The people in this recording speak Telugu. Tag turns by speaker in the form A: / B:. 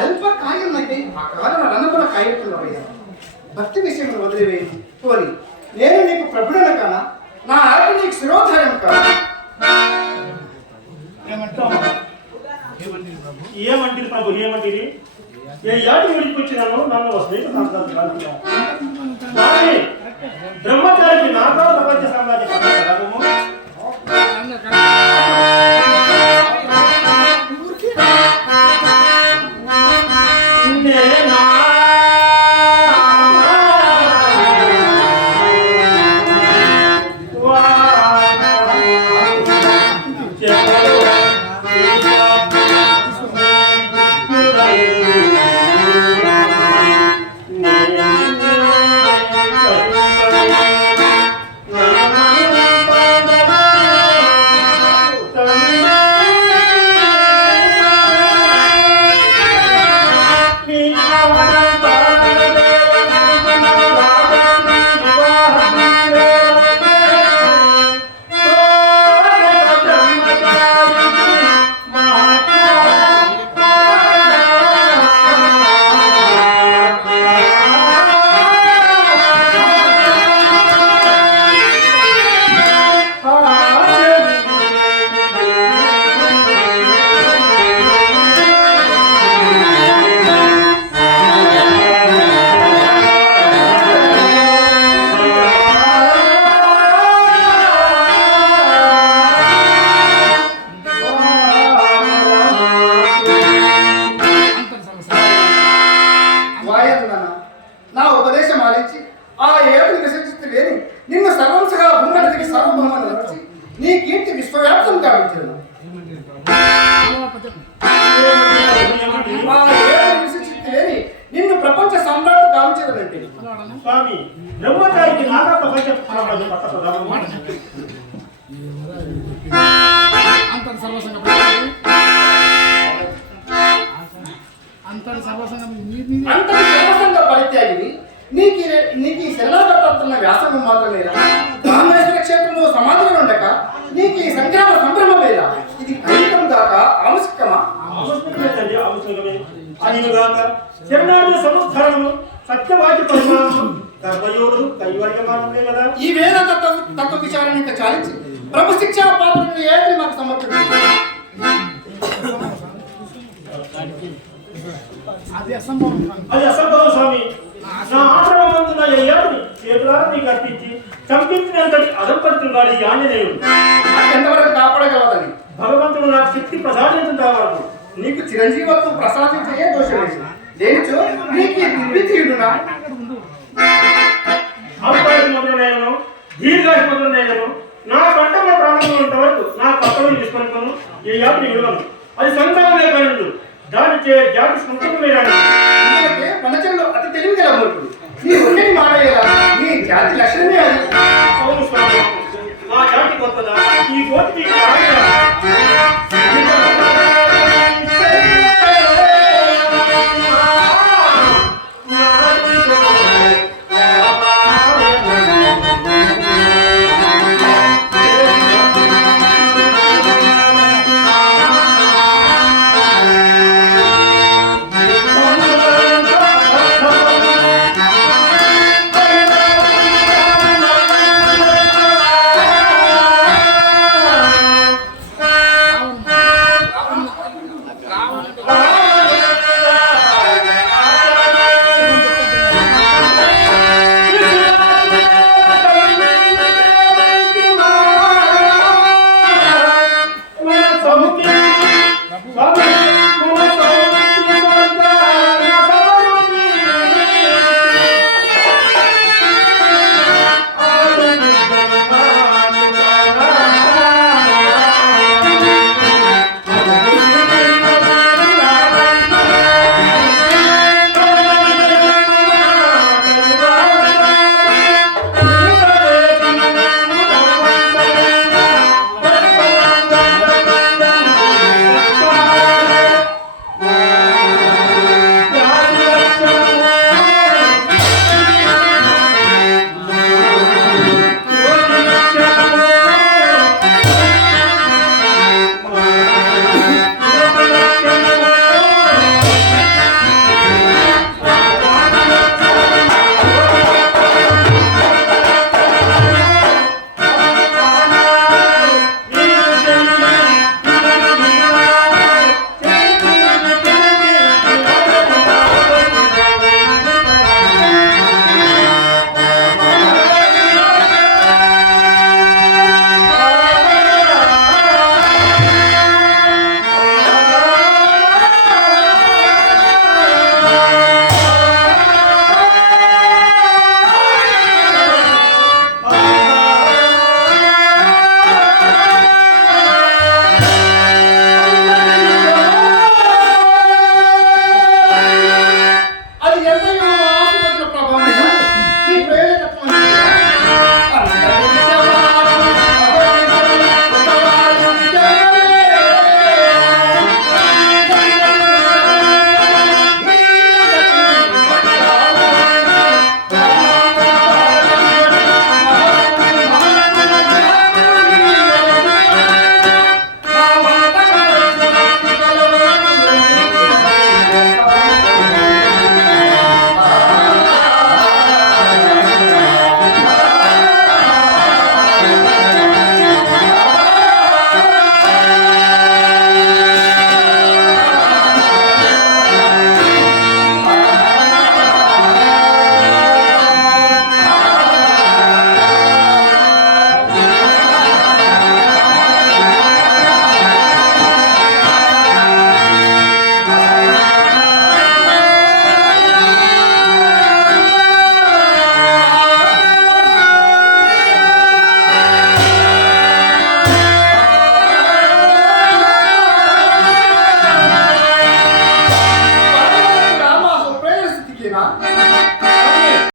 A: అల్ప కాయం అంటే ఆ కాలం రణముల కాయట్టున్నవయ్యా భక్తి విషయంలో వదిలివేయి పోలి నేను నీకు ప్రభుడను కాన? నా ఆజ్ఞ నీకు శిరోధారం కానా?
B: ఏమంటిది ప్రభు? ఏమంటుంది? ఏ యాటి విడిపించినాను నన్ను స్నేహితులు బ్రహ్మచారికి నాతో ప్రపంచ సామ్రాజ్య స్వామి బ్రహ్మచారికి నాతో ప్రపంచ సామ్రాజ్య పట్టణము
C: అంతటి సర్వసంగ అంతటి సర్వసంగ
A: అంతటి సర్వసంగ పరిత్యాగివి నీకు నీకు ఈ శరణాగతున్న వ్యాసము మాత్రమేలా రామేశ్వర క్షేత్రంలో సమాధిలో ఉండక నీకు ఈ సంగ్రామ సంభ్రమమేలా ఇది కైకం దాకా ఆవశ్యకమా
B: తండ్రి, అవసరమే. అదిగాక కర్మయోగుడు కైవర్యమానమే కదా?
A: ఈ వేద తత్వ తత్వ విచారణ ఇంకా చాలించి ప్రభు శిక్షా పాత్రను ఏది మాకు సమర్పించింది
C: అది అసంభవం
B: అది అసంభవం స్వామి. నా ఆశ్రమమందున అయ్యాడు చేతులారా నీకు అర్పించి చంపించినంతటి అదంపత్రులు వాడి ఆంజనేయుడు.
A: ఎంతవరకు కాపాడగలదని?
B: భగవంతుడు నాకు శక్తి ప్రసాదించిన కావాలి
A: నీకు చిరంజీవత్వం ప్రసాదించే దోషం లేదు. లేనిచో నీకు ఈ దుర్విధీయుడునా
B: అవకాశ మొదలైనను దీర్ఘాశ మొదలైనను నా కంటలో ప్రాణంలో ఉంటే వరకు నా పక్కన తీసుకొనుకోను ఈ యాత్ర విలువను అది సంతానమే కానుండు దాని చే జాతి సంతకమే రాను
A: అందుకే అతి తెలివి గల మూర్ఖుడు
B: I want to
A: go.